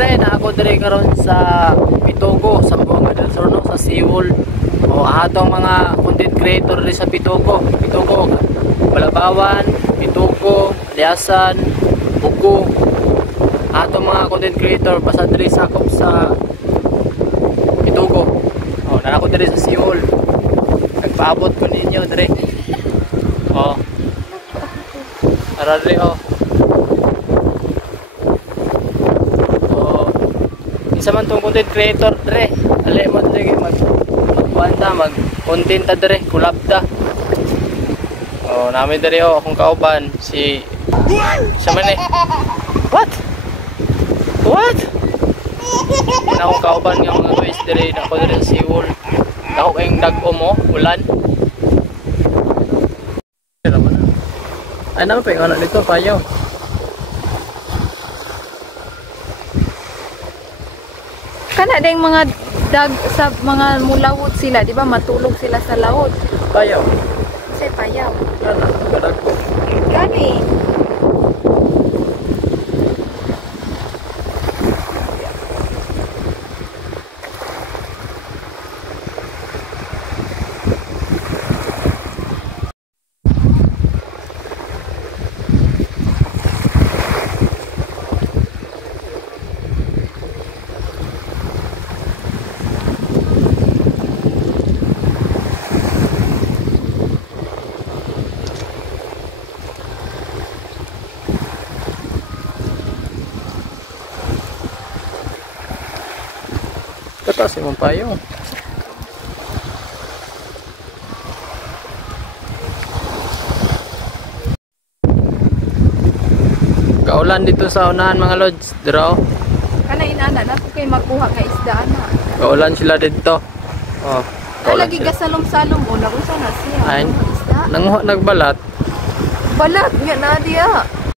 pre, na ako dire karon sa Pitogo, sa Buanga del Sur, no, sa Seawall. O atong mga content creator rin sa Pitogo, Balabawan, Pitogo, Aliasan, Bugo. Atong mga content creator basta dire sakop sa Pitogo. O na ako dire sa Seawall. Nagpaabot ko ninyo dire. O. Ara dire o. Isa man tong content creator dre, ali mo dre magkuanta, mag-content ta dre, kulab ta. Oh, nami dre akong kauban si sa man eh. What? Na akong kauban nga mga guys dre, nako dre sa Seawall. Ako kayong dag-o mo, ulan. Ay naman pa yung anak dito, payaw. Kana ding mga dag sa mga mulawot sila, di ba? Matulog sila sa laot. Payaw. Kasi payaw. Ano? Gadag ko. Gani. Tatas yung payo. Kaulan dito sa unahan mga lods, draw. Kana inana na kay makuha ka isda na. Kaulan sila dito. Oh, lagi gasalom-salom o na usa na siya. Ay, isda. nanguha nagbalat. Balat nga na diya.